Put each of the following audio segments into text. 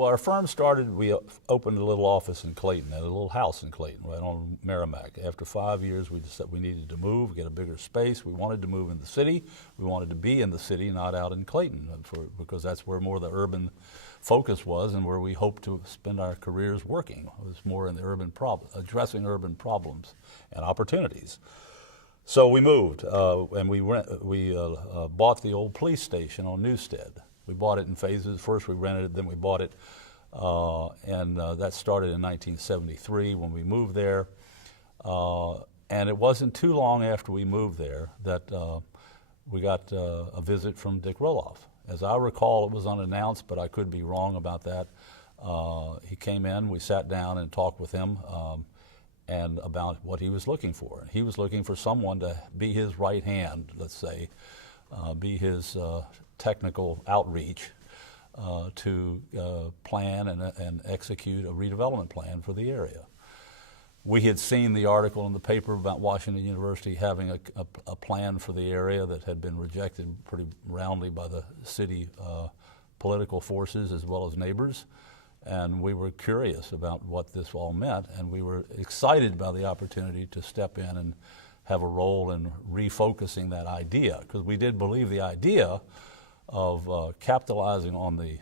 Well, our firm started, we opened a little office in Clayton, at a little house in Clayton, right on Merrimack. After 5 years, we decided we needed to move, get a bigger space. We wanted to move in the city. We wanted to be in the city, not out in Clayton, because that's where more the urban focus was and where we hoped to spend our careers working. It was more in the urban addressing urban problems and opportunities. So we moved, and we bought the old police station on Newstead. We bought it in phases. First we rented it, then we bought it, and that started in 1973 when we moved there. And it wasn't too long after we moved there that we got a visit from Dick Roloff. As I recall, it was unannounced, but I could be wrong about that. He came in, we sat down and talked with him and about what he was looking for. He was looking for someone to be his right hand, let's say, be his technical outreach to plan and execute a redevelopment plan for the area. We had seen the article in the paper about Washington University having a plan for the area that had been rejected pretty roundly by the city political forces as well as neighbors. And we were curious about what this all meant, and we were excited by the opportunity to step in and have a role in refocusing that idea, because we did believe the idea of capitalizing on the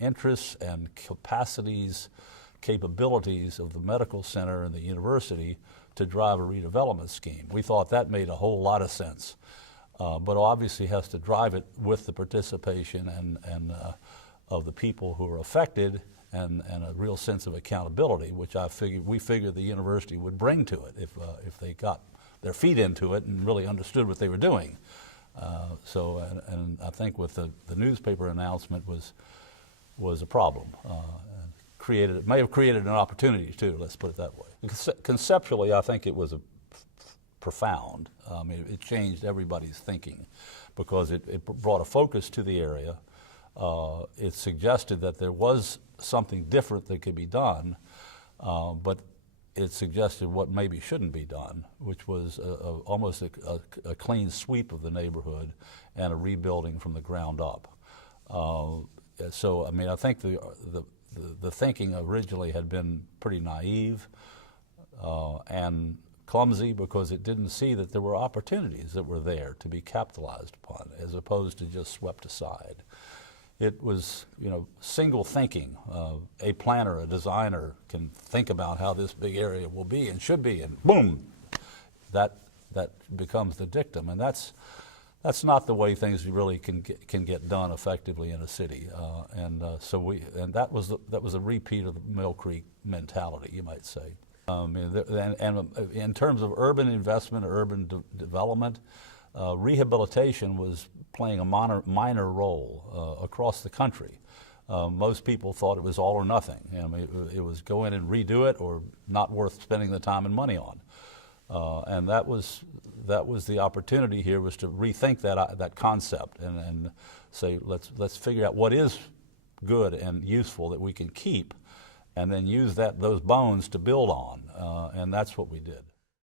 interests and capabilities of the medical center and the university to drive a redevelopment scheme. We thought that made a whole lot of sense, but obviously has to drive it with the participation and of the people who are affected and a real sense of accountability, which we figured the university would bring to it if they got their feet into it and really understood what they were doing. And I think with the newspaper announcement was a problem. It may have created an opportunity too, let's put it that way. Conceptually, I think it was profound. It changed everybody's thinking because it brought a focus to the area. It suggested that there was something different that could be done, but it suggested what maybe shouldn't be done, which was almost a clean sweep of the neighborhood and a rebuilding from the ground up. So, I mean, I think the thinking originally had been pretty naive and clumsy because it didn't see that there were opportunities that were there to be capitalized upon as opposed to just swept aside. It was, single thinking. A planner, a designer can think about how this big area will be and should be, and boom, that becomes the dictum. And that's not the way things really can get done effectively in a city. And that was a repeat of the Mill Creek mentality, you might say. And in terms of urban investment, urban development, rehabilitation was playing a minor role across the country. Most people thought it was all or nothing. It was go in and redo it or not worth spending the time and money on. And that was the opportunity here, was to rethink that concept and say let's figure out what is good and useful that we can keep, and then use those bones to build on. And that's what we did.